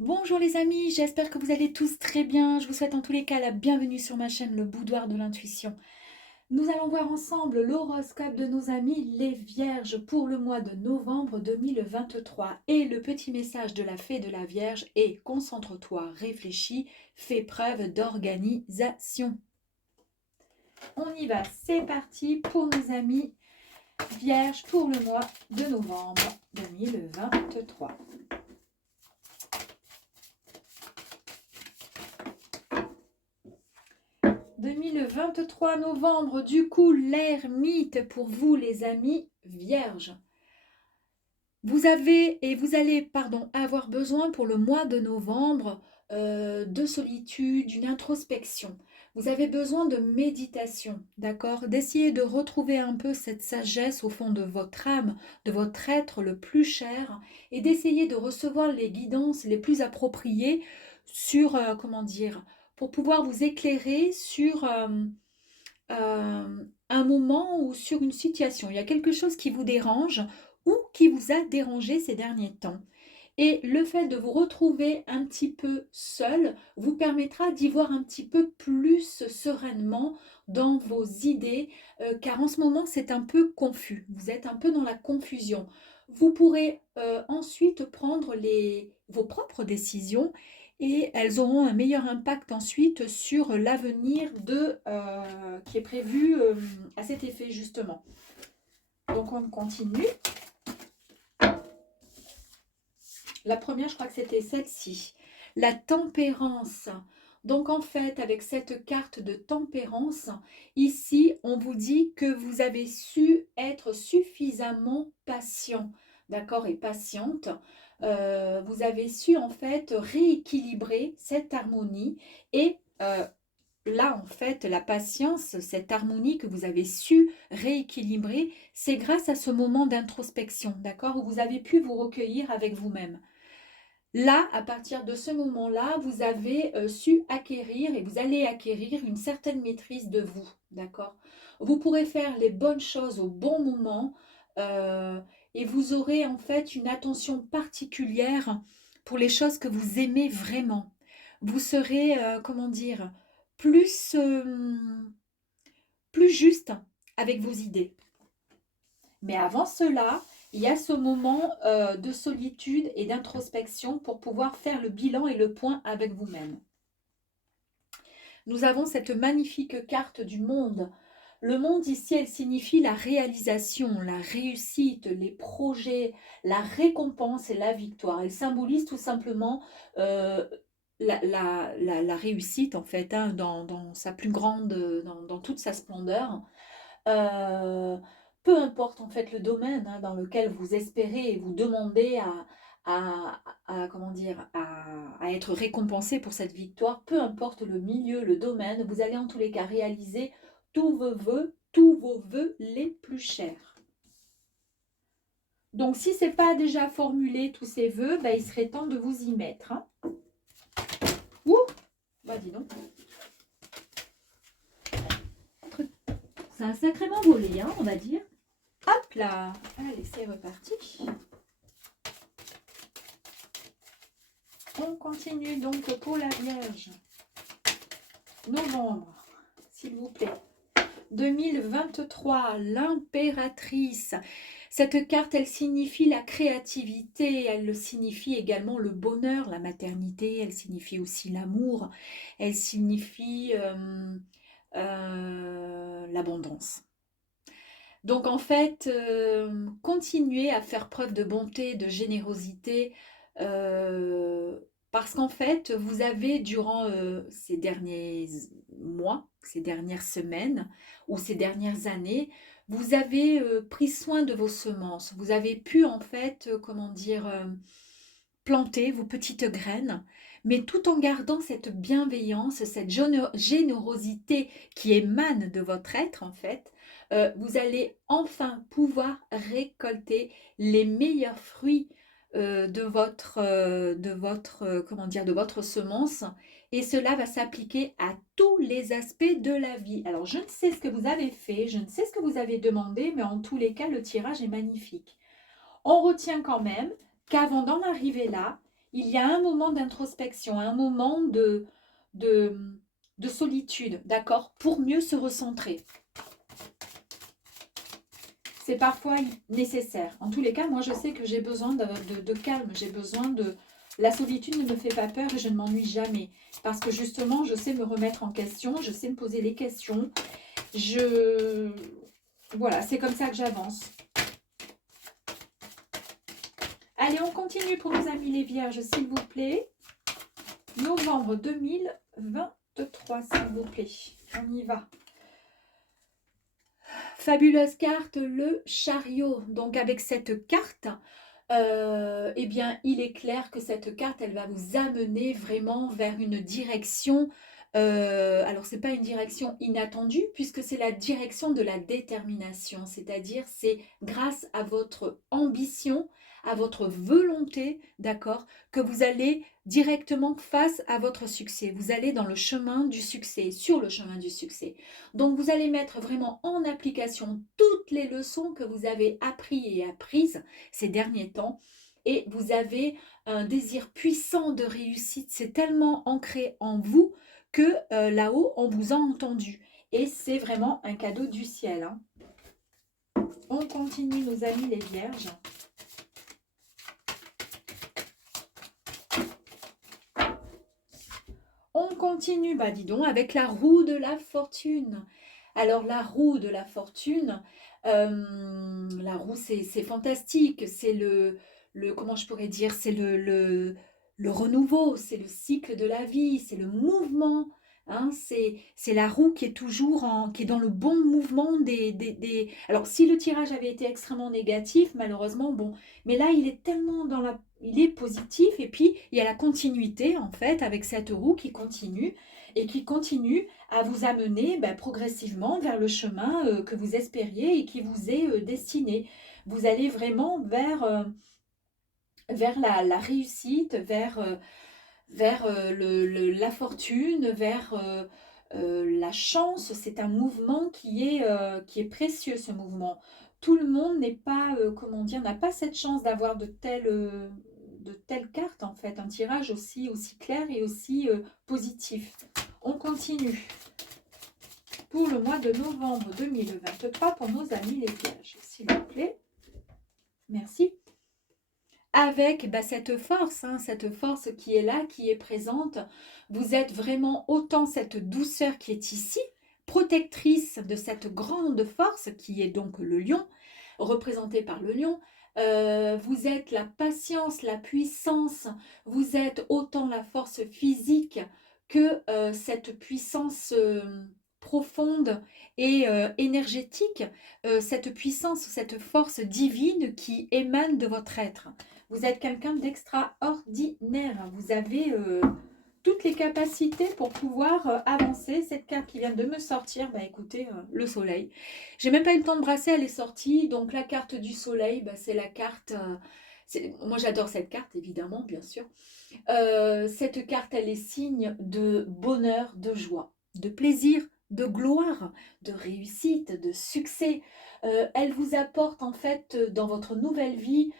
Bonjour les amis, j'espère que vous allez tous très bien. Je vous souhaite en tous les cas la bienvenue sur ma chaîne Le Boudoir de l'Intuition. Nous allons voir ensemble l'horoscope de nos amis les Vierges pour le mois de novembre 2023. Et le petit message de la fée de la Vierge est: concentre-toi, réfléchis, fais preuve d'organisation. On y va, c'est parti pour nos amis Vierges pour le mois de novembre 2023. 2023 novembre, du coup, l'ermite pour vous les amis vierges. Vous avez et vous allez, avoir besoin pour le mois de novembre de solitude, d'une introspection. Vous avez besoin de méditation, d'accord? D'essayer de retrouver un peu cette sagesse au fond de votre âme, de votre être le plus cher, et d'essayer de recevoir les guidances les plus appropriées sur, comment dire, pour pouvoir vous éclairer sur un moment ou sur une situation. Il y a quelque chose qui vous dérange ou qui vous a dérangé ces derniers temps. Et le fait de vous retrouver un petit peu seul vous permettra d'y voir un petit peu plus sereinement dans vos idées, car en ce moment c'est un peu confus, vous êtes un peu dans la confusion. Vous pourrez ensuite prendre vos propres décisions et elles auront un meilleur impact ensuite sur l'avenir qui est prévu à cet effet justement. Donc on continue. La première, je crois que c'était celle-ci. La tempérance. Donc en fait, avec cette carte de tempérance, ici, on vous dit que vous avez su être suffisamment patient, d'accord, et patiente. Vous avez su en fait rééquilibrer cette harmonie et là, en fait, la patience, cette harmonie que vous avez su rééquilibrer, c'est grâce à ce moment d'introspection, d'accord, où vous avez pu vous recueillir avec vous-même. Là, à partir de ce moment-là, vous avez su acquérir et vous allez acquérir une certaine maîtrise de vous, d'accord? Vous pourrez faire les bonnes choses au bon moment euh, et vous aurez en fait une attention particulière pour les choses que vous aimez vraiment. Vous serez, comment dire, plus, plus juste avec vos idées. Mais avant cela, il y a ce moment de solitude et d'introspection pour pouvoir faire le bilan et le point avec vous-même. Nous avons cette magnifique carte du monde. Le monde ici, elle signifie la réalisation, la réussite, les projets, la récompense et la victoire. Elle symbolise tout simplement euh, la réussite, en fait, hein, dans sa plus grande, dans toute sa splendeur. Euh, Peu importe en fait le domaine hein, dans lequel vous espérez et vous demandez comment dire, à être récompensé pour cette victoire, peu importe le milieu, le domaine, vous allez en tous les cas réaliser tous vos vœux les plus chers. Donc si ce n'est pas déjà formulé tous ces vœux, ben, il serait temps de vous y mettre. Hein. Ouh, bah dis donc. Ça a sacrément volé, hein, on va dire. Hop là, allez, c'est reparti. On continue donc pour la Vierge. Novembre, s'il vous plaît. 2023, l'impératrice. Cette carte, elle signifie la créativité, elle signifie également le bonheur, la maternité, elle signifie aussi l'amour, elle signifie l'abondance. Donc en fait, continuez à faire preuve de bonté, de générosité, euh, parce qu'en fait, vous avez durant ces derniers mois, ces dernières semaines ou ces dernières années, vous avez pris soin de vos semences. Vous avez pu en fait, comment dire, planter vos petites graines, mais tout en gardant cette bienveillance, cette générosité qui émane de votre être en fait. Vous allez enfin pouvoir récolter les meilleurs fruits comment dire, de votre semence, et cela va s'appliquer à tous les aspects de la vie. Alors je ne sais ce que vous avez fait, je ne sais ce que vous avez demandé, mais en tous les cas le tirage est magnifique. On retient quand même qu'avant d'en arriver là, il y a un moment d'introspection, un moment de, de solitude, d'accord, pour mieux se recentrer. C'est parfois nécessaire. En tous les cas, moi, je sais que j'ai besoin de calme, j'ai besoin de... La solitude ne me fait pas peur et je ne m'ennuie jamais. Parce que justement, je sais me remettre en question, je sais me poser les questions. Voilà, c'est comme ça que j'avance. Allez, on continue pour nos amis les vierges, s'il vous plaît. Novembre 2023, s'il vous plaît. On y va. Fabuleuse carte, le chariot. Donc avec cette carte, eh bien, il est clair que cette carte, elle va vous amener vraiment vers une direction. Alors, ce n'est pas une direction inattendue, puisque c'est la direction de la détermination. C'est-à-dire, c'est grâce à votre ambition, à votre volonté, d'accord, que vous allez directement face à votre succès. Vous allez dans le chemin du succès, sur le chemin du succès. Donc, vous allez mettre vraiment en application toutes les leçons que vous avez apprises et apprises ces derniers temps et vous avez un désir puissant de réussite. C'est tellement ancré en vous que là-haut, on vous a entendu. Et c'est vraiment un cadeau du ciel. Hein. On continue, nos amis les vierges. On continue, bah dis donc, avec la roue de la fortune. Alors, la roue de la fortune, la roue, c'est fantastique. C'est comment je pourrais dire, c'est le renouveau, c'est le cycle de la vie, c'est le mouvement. Hein, c'est la roue qui est toujours qui est dans le bon mouvement Alors, si le tirage avait été extrêmement négatif, malheureusement, bon, mais là, il est tellement il est positif et puis il y a la continuité en fait avec cette roue qui continue et qui continue à vous amener progressivement vers le chemin que vous espériez et qui vous est destiné. Vous allez vraiment vers la réussite, vers la fortune, vers la chance. C'est un mouvement qui est précieux, ce mouvement. Tout le monde n'est pas, comment dire, n'a pas cette chance d'avoir de telles cartes, en fait. Un tirage aussi clair et aussi positif. On continue. Pour le mois de novembre 2023, pour nos amis les vierges, s'il vous plaît. Merci. Avec cette force, hein, cette force qui est là, qui est présente. Vous êtes vraiment autant cette douceur qui est ici, protectrice de cette grande force qui est donc le lion, représenté par le lion. Vous êtes la patience, la puissance, vous êtes autant la force physique que cette puissance profonde et énergétique, cette puissance, cette force divine qui émane de votre être. Vous êtes quelqu'un d'extraordinaire. Vous avez toutes les capacités pour pouvoir avancer. Cette carte qui vient de me sortir, écoutez, le soleil. J'ai même pas eu le temps de brasser, elle est sortie. Donc la carte du soleil, c'est la carte... moi j'adore cette carte, évidemment, bien sûr. Cette carte, elle est signe de bonheur, de joie, de plaisir, de gloire, de réussite, de succès. Elle vous apporte en fait dans votre nouvelle vie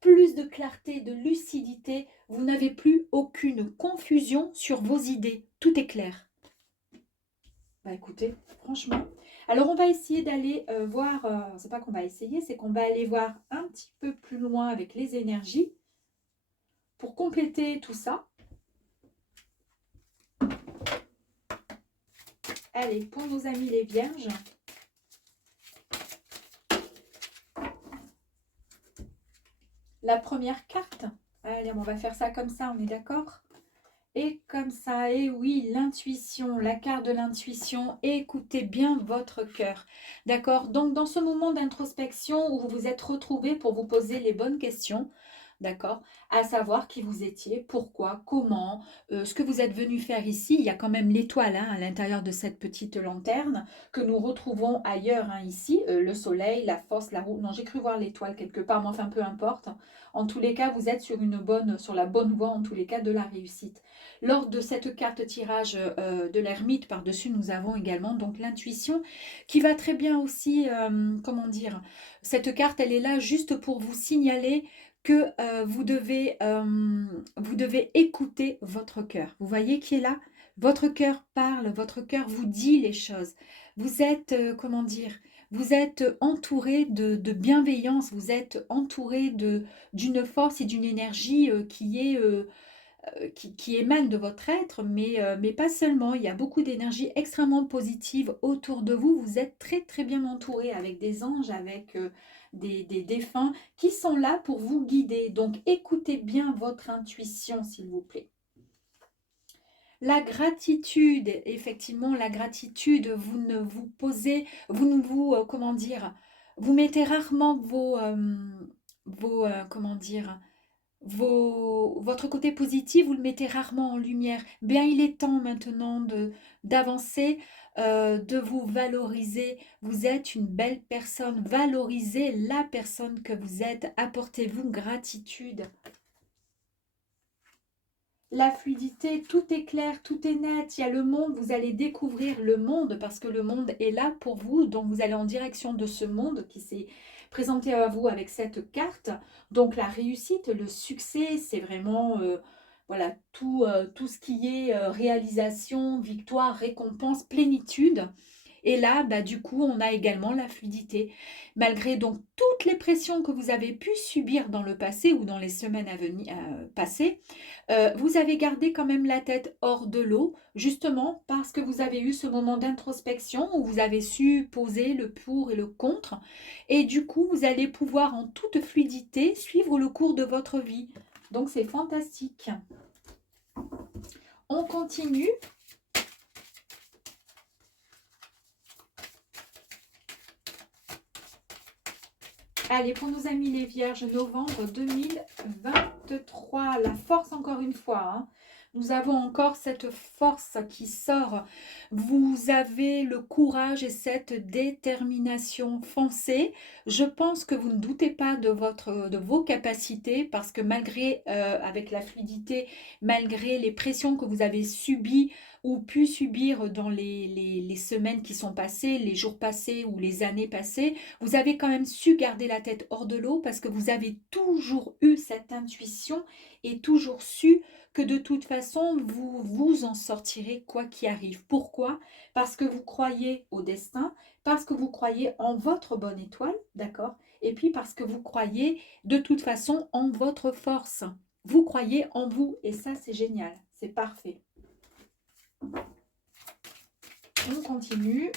plus de clarté, de lucidité. Vous n'avez plus aucune confusion sur vos idées. Tout est clair. Écoutez, franchement. Alors, on va essayer d'aller voir, c'est pas qu'on va essayer, c'est qu'on va aller voir un petit peu plus loin avec les énergies pour compléter tout ça. Allez, pour nos amis les vierges. La première carte. Allez, on va faire ça comme ça, on est d'accord? Et comme ça, et oui, l'intuition, la carte de l'intuition, écoutez bien votre cœur. D'accord? Donc, dans ce moment d'introspection où vous vous êtes retrouvés pour vous poser les bonnes questions, d'accord, à savoir qui vous étiez, pourquoi, comment, ce que vous êtes venu faire ici. Il y a quand même l'étoile à l'intérieur de cette petite lanterne que nous retrouvons ailleurs ici, le soleil, la force, la roue. Non, j'ai cru voir l'étoile quelque part, mais enfin peu importe. En tous les cas, vous êtes sur la bonne voie, en tous les cas, de la réussite. Lors de cette carte tirage de l'ermite, par-dessus, nous avons également donc l'intuition qui va très bien aussi, comment dire, cette carte, elle est là juste pour vous signaler que vous devez écouter votre cœur. Vous voyez qui est là? Votre cœur parle, votre cœur vous dit les choses. Vous êtes, comment dire, vous êtes entouré de bienveillance, vous êtes entouré d'une force et d'une énergie qui émane de votre être, mais pas seulement. Il y a beaucoup d'énergie extrêmement positive autour de vous. Vous êtes très très bien entouré avec des anges, avec des défunts qui sont là pour vous guider. Donc écoutez bien votre intuition, s'il vous plaît. La gratitude, effectivement, la gratitude, vous ne vous posez, vous ne vous, comment dire, vous mettez rarement comment dire, votre côté positif, vous le mettez rarement en lumière. Bien, il est temps maintenant d'avancer, de vous valoriser. Vous êtes une belle personne. Valorisez la personne que vous êtes. Apportez-vous gratitude. La fluidité, tout est clair, tout est net. Il y a le monde, vous allez découvrir le monde parce que le monde est là pour vous. Donc, vous allez en direction de ce monde qui s'est présenté à vous avec cette carte. Donc, la réussite, le succès, c'est vraiment voilà, tout ce qui est réalisation, victoire, récompense, plénitude. Et là, bah, du coup, on a également la fluidité. Malgré donc toutes les pressions que vous avez pu subir dans le passé ou dans les semaines à venir passées, vous avez gardé quand même la tête hors de l'eau, justement parce que vous avez eu ce moment d'introspection où vous avez su poser le pour et le contre. Et du coup, vous allez pouvoir en toute fluidité suivre le cours de votre vie. Donc, c'est fantastique. On continue. Allez, pour nos amis les Vierges, novembre 2023, la force encore une fois. Hein. Nous avons encore cette force qui sort. Vous avez le courage et cette détermination. Foncez. Je pense que vous ne doutez pas de vos capacités parce que malgré, avec la fluidité, malgré les pressions que vous avez subies ou pu subir dans les semaines qui sont passées, les jours passés ou les années passées, vous avez quand même su garder la tête hors de l'eau parce que vous avez toujours eu cette intuition et toujours su que de toute façon, vous vous en sortirez quoi qu'il arrive. Pourquoi? Parce que vous croyez au destin, parce que vous croyez en votre bonne étoile, d'accord? Et puis parce que vous croyez de toute façon en votre force. Vous croyez en vous et ça, c'est génial. C'est parfait. On continue.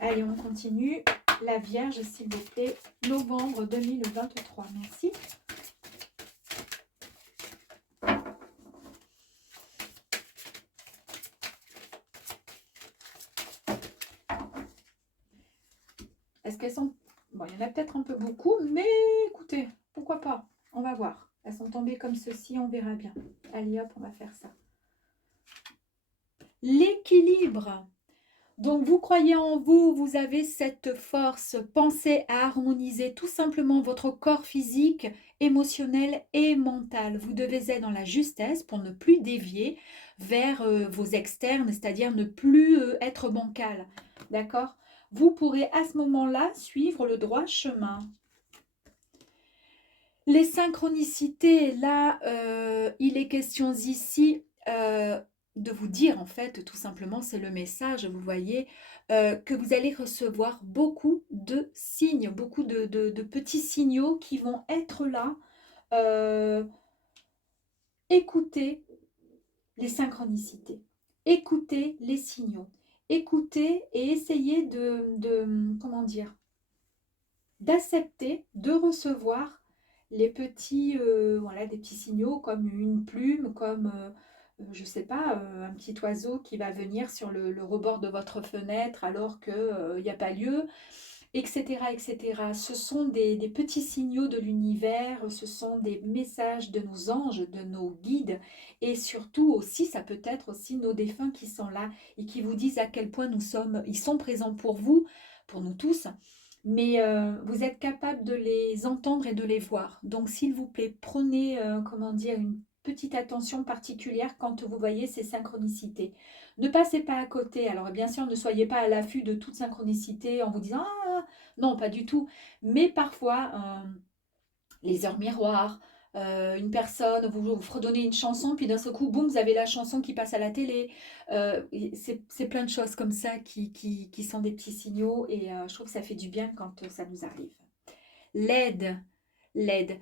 Allez, on continue. La Vierge, s'il vous plaît, novembre 2023. Merci. Est-ce qu'elles sont... Bon, il y en a peut-être un peu beaucoup, mais écoutez, pourquoi pas? On va voir. Elles sont tombées comme ceci, on verra bien. Allez, hop, on va faire ça. L'équilibre. Donc, vous croyez en vous, vous avez cette force. Pensez à harmoniser tout simplement votre corps physique, émotionnel et mental. Vous devez être dans la justesse pour ne plus dévier vers vos externes, c'est-à-dire ne plus être bancal. D'accord? Vous pourrez à ce moment-là suivre le droit chemin. Les synchronicités, là, il est question ici de vous dire, en fait, tout simplement, c'est le message, vous voyez, que vous allez recevoir beaucoup de signes, beaucoup de petits signaux qui vont être là. Euh, écoutez les synchronicités, écoutez les signaux, écoutez et essayez comment dire, d'accepter, de recevoir les petits, voilà, des petits signaux comme une plume, comme, je ne sais pas, un petit oiseau qui va venir sur le rebord de votre fenêtre alors qu'il n'y a pas lieu, etc., etc. Ce sont des petits signaux de l'univers, ce sont des messages de nos anges, de nos guides, et surtout aussi, ça peut être aussi nos défunts qui sont là et qui vous disent à quel point ils sont présents pour vous, pour nous tous, mais vous êtes capable de les entendre et de les voir. Donc, s'il vous plaît, prenez, comment dire, une petite attention particulière quand vous voyez ces synchronicités. Ne passez pas à côté. Alors bien sûr, ne soyez pas à l'affût de toute synchronicité en vous disant «Ah, non, pas du tout». Mais parfois, les heures miroirs, une personne, vous fredonnez une chanson, puis d'un seul coup, boum, vous avez la chanson qui passe à la télé. C'est plein de choses comme ça qui sont des petits signaux et je trouve que ça fait du bien quand ça nous arrive. L'aide, l'aide.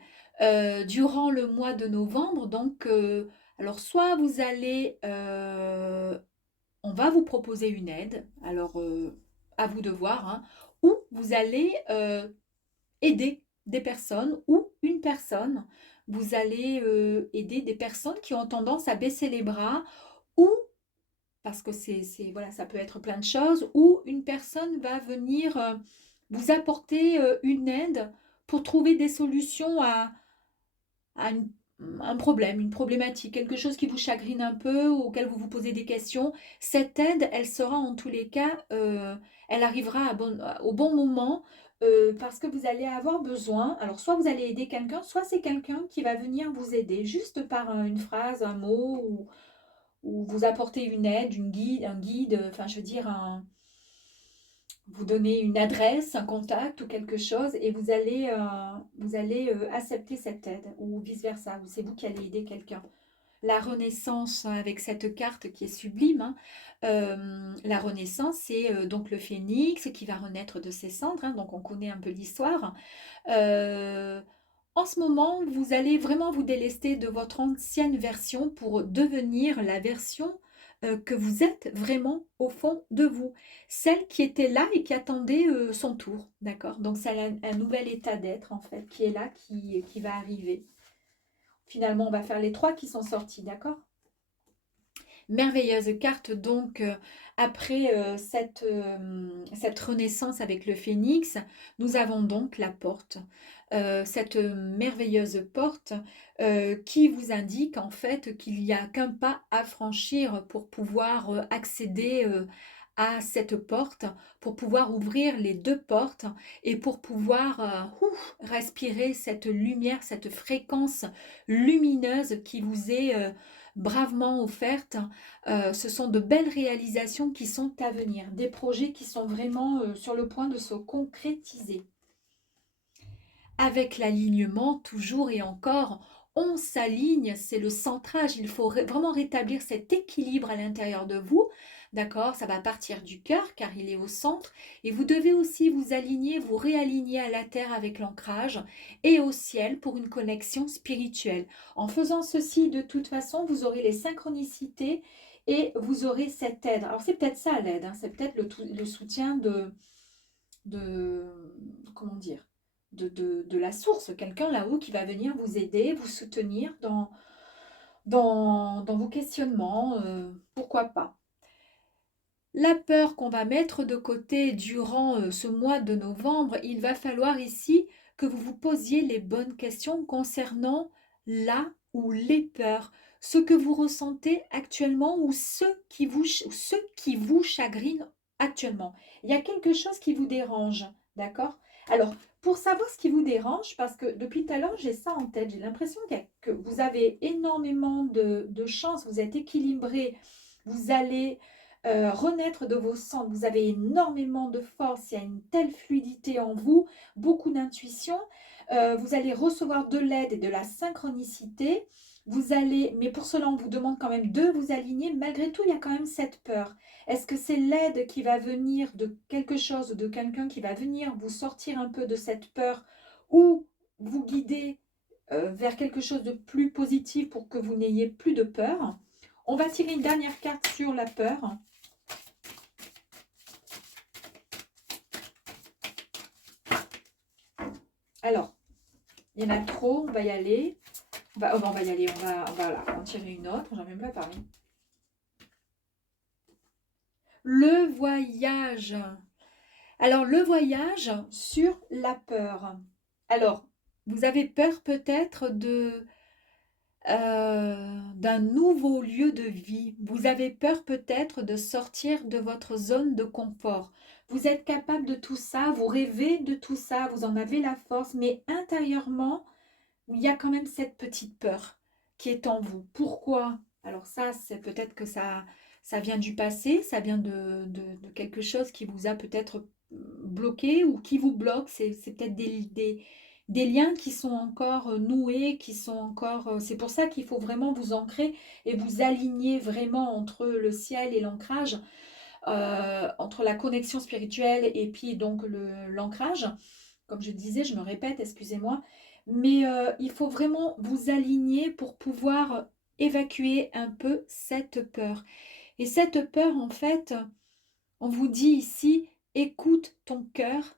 Durant le mois de novembre, donc, alors soit vous allez, on va vous proposer une aide, alors à vous de voir, hein, ou vous allez aider des personnes ou une personne. Vous allez aider des personnes qui ont tendance à baisser les bras ou parce que voilà, ça peut être plein de choses, ou une personne va venir vous apporter une aide pour trouver des solutions à un problème, une problématique, quelque chose qui vous chagrine un peu ou auquel vous vous posez des questions. Cette aide, elle sera en tous les cas, elle arrivera au bon moment parce que vous allez avoir besoin. Alors, soit vous allez aider quelqu'un, soit c'est quelqu'un qui va venir vous aider juste par une phrase, un mot ou vous apporter une aide, un guide, enfin, je veux dire, vous donner une adresse, un contact ou quelque chose et vous allez accepter cette aide ou vice-versa, ou c'est vous qui allez aider quelqu'un. La renaissance avec cette carte qui est sublime, hein, la renaissance, c'est donc le phénix qui va renaître de ses cendres, hein, donc on connaît un peu l'histoire. Euh, En ce moment, vous allez vraiment vous délester de votre ancienne version pour devenir la version que vous êtes vraiment au fond de vous. Celle qui était là et qui attendait son tour, d'accord? Donc c'est un nouvel état d'être en fait qui est là, qui va arriver. Finalement, on va faire les trois qui sont sortis, d'accord? Merveilleuse carte donc après cette renaissance avec le phénix, nous avons donc la porte. Cette merveilleuse porte qui vous indique en fait qu'il n'y a qu'un pas à franchir pour pouvoir accéder à cette porte, pour pouvoir ouvrir les deux portes et pour pouvoir respirer cette lumière, cette fréquence lumineuse qui vous est bravement offerte. Ce sont de belles réalisations qui sont à venir, des projets qui sont vraiment sur le point de se concrétiser. Avec l'alignement, toujours et encore, on s'aligne, c'est le centrage, il faut vraiment rétablir cet équilibre à l'intérieur de vous, d'accord? Ça va partir du cœur car il est au centre et vous devez aussi vous aligner, vous réaligner à la terre avec l'ancrage et au ciel pour une connexion spirituelle. En faisant ceci, de toute façon, vous aurez les synchronicités et vous aurez cette aide. Alors c'est peut-être ça l'aide, hein, c'est peut-être le soutien de comment dire? De la source, quelqu'un là-haut qui va venir vous aider, vous soutenir dans vos questionnements, pourquoi pas. La peur qu'on va mettre de côté durant ce mois de novembre, il va falloir ici que vous vous posiez les bonnes questions concernant la ou les peurs, ce que vous ressentez actuellement ou ce qui vous chagrine actuellement. Il y a quelque chose qui vous dérange, d'accord? Alors, pour savoir ce qui vous dérange, parce que depuis tout à l'heure, j'ai ça en tête, j'ai l'impression que vous avez énormément de chance, vous êtes équilibré, vous allez renaître de vos cendres. Vous avez énormément de force, il y a une telle fluidité en vous, beaucoup d'intuition. Vous allez recevoir de l'aide et de la synchronicité. Vous allez, mais pour cela, on vous demande quand même de vous aligner. Malgré tout, il y a quand même cette peur. Est-ce que c'est l'aide qui va venir de quelque chose, de quelqu'un qui va venir vous sortir un peu de cette peur ou vous guider vers quelque chose de plus positif pour que vous n'ayez plus de peur? On va tirer une dernière carte sur la peur. Alors, il y en a trop, on va y aller. On va y aller, on va en tirer une autre, j'en ai même pas parlé. Le voyage. Alors, le voyage sur la peur. Alors, vous avez peur peut-être d'un nouveau lieu de vie. Vous avez peur peut-être de sortir de votre zone de confort. Vous êtes capable de tout ça, vous rêvez de tout ça, vous en avez la force, mais intérieurement, il y a quand même cette petite peur. qui est en vous. Pourquoi? Alors ça, c'est peut-être que ça vient du passé, ça vient de quelque chose qui vous a peut-être bloqué ou qui vous bloque. C'est peut-être des liens qui sont encore noués, qui sont encore... C'est pour ça qu'il faut vraiment vous ancrer et vous aligner vraiment entre le ciel et l'ancrage, entre la connexion spirituelle et puis donc l'ancrage. Comme je disais, je me répète, excusez-moi, mais il faut vraiment vous aligner pour pouvoir évacuer un peu cette peur. Et cette peur, en fait, on vous dit ici, écoute ton cœur,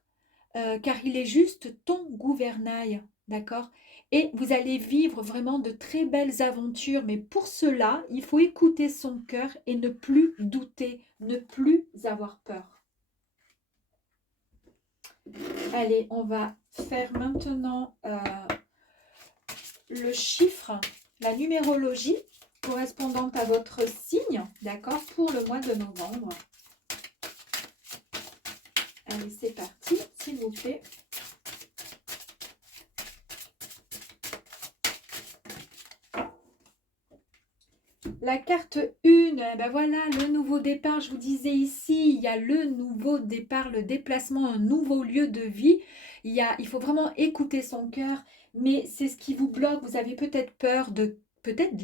car il est juste ton gouvernail, d'accord? Et vous allez vivre vraiment de très belles aventures, mais pour cela, il faut écouter son cœur et ne plus douter, ne plus avoir peur. Allez, on va faire maintenant le chiffre, la numérologie correspondante à votre signe, d'accord, pour le mois de novembre. Allez, c'est parti, s'il vous plaît. La carte 1, ben voilà, le nouveau départ, je vous disais ici, il y a le nouveau départ, le déplacement, un nouveau lieu de vie. Il faut vraiment écouter son cœur, mais c'est ce qui vous bloque. Vous avez peut-être peur de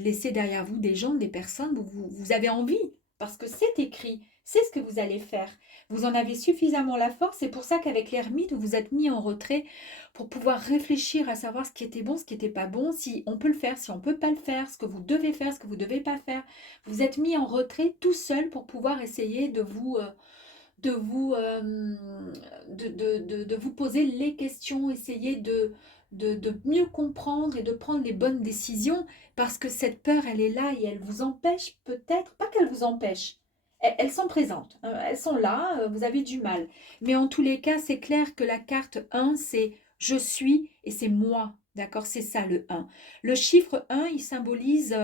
laisser derrière vous des gens, des personnes, vous avez envie, parce que c'est écrit, c'est ce que vous allez faire. Vous en avez suffisamment la force, c'est pour ça qu'avec l'ermite, vous vous êtes mis en retrait pour pouvoir réfléchir à savoir ce qui était bon, ce qui n'était pas bon, si on peut le faire, si on ne peut pas le faire, ce que vous devez faire, ce que vous ne devez pas faire. Vous êtes mis en retrait tout seul pour pouvoir essayer de vous poser les questions, essayer de mieux comprendre et de prendre les bonnes décisions, parce que cette peur, elle est là et elle vous empêche peut-être, pas qu'elle vous empêche, elles sont présentes, elles sont là, vous avez du mal. Mais en tous les cas, c'est clair que la carte 1, c'est je suis et c'est moi, d'accord? C'est ça le 1. Le chiffre 1, il symbolise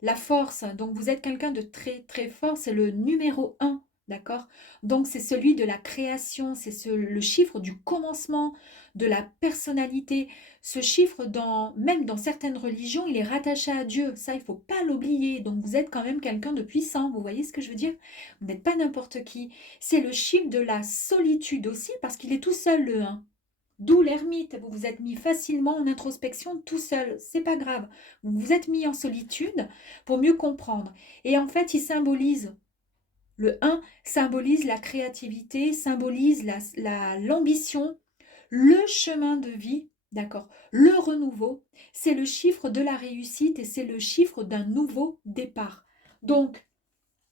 la force. Donc vous êtes quelqu'un de très très fort, c'est le numéro 1, d'accord? Donc c'est celui de la création, c'est le chiffre du commencement, de la personnalité. Ce chiffre, même dans certaines religions, il est rattaché à Dieu. Ça, il ne faut pas l'oublier. Donc vous êtes quand même quelqu'un de puissant, vous voyez ce que je veux dire? Vous n'êtes pas n'importe qui. C'est le chiffre de la solitude aussi, parce qu'il est tout seul le 1. D'où l'ermite, vous vous êtes mis facilement en introspection tout seul, c'est pas grave. Vous vous êtes mis en solitude pour mieux comprendre. Et en fait, il symbolise, le 1 symbolise la créativité, symbolise l'ambition, le chemin de vie, d'accord, le renouveau. C'est le chiffre de la réussite et c'est le chiffre d'un nouveau départ. Donc,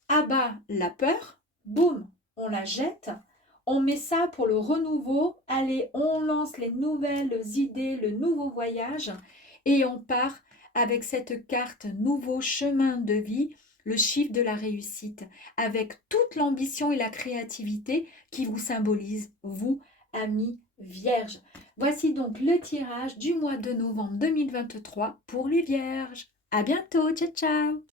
abat la peur, boum, on la jette, on met ça pour le renouveau, allez, on lance les nouvelles idées, le nouveau voyage, et on part avec cette carte nouveau chemin de vie, le chiffre de la réussite, avec toute l'ambition et la créativité qui vous symbolise, vous, amis vierges. Voici donc le tirage du mois de novembre 2023 pour les vierges. À bientôt, ciao ciao.